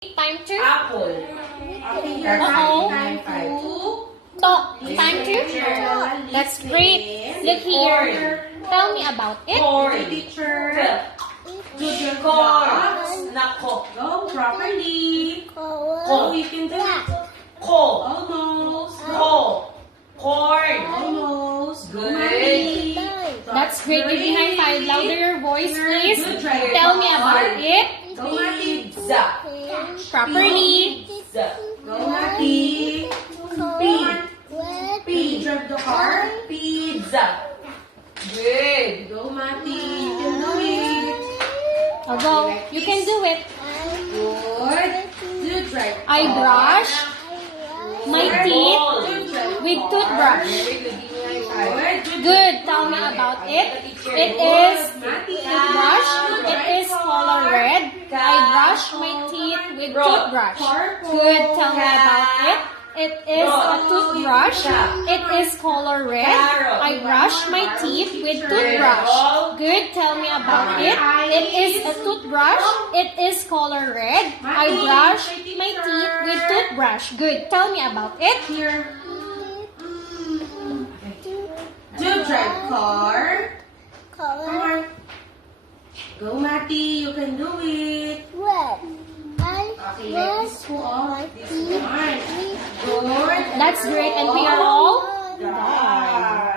Time to Apple. Okay, here, Uh-oh. time to talk. Time to That's great. Look here. Tell me about it. Corn. teacher. Do the corn. Nako. Go properly. Ko. Oh, you can do it. Ko. Almost. Ko. Corn. Almost. Go, Good. Mommy. That's great. Give me high five. Louder your voice, please. Good try. Tell me about it. Go, Mati. Pizza. Properly. Pizza. Go, Mati. P. P. Drive the car. Pizza. Good. Go, Mati. You can do it. Go. You can do it. Good. Good drive. I brush my teeth Good drive. with toothbrush. Very good. Give me high five. Good. Good. Tell me about it. It is Mati. brush. It is color red. I brush my teeth with toothbrush. Good. Tell me about it. It is a toothbrush. It is color red. I brush my teeth with toothbrush. Good. Tell me about it. It is a toothbrush. It is color red. I brush my teeth with toothbrush. Good. Tell me about it. Here. Do drive car. Car. Go, Mati. You can do it. Okay, like this one. This one. Good. That's great. And we are all Done.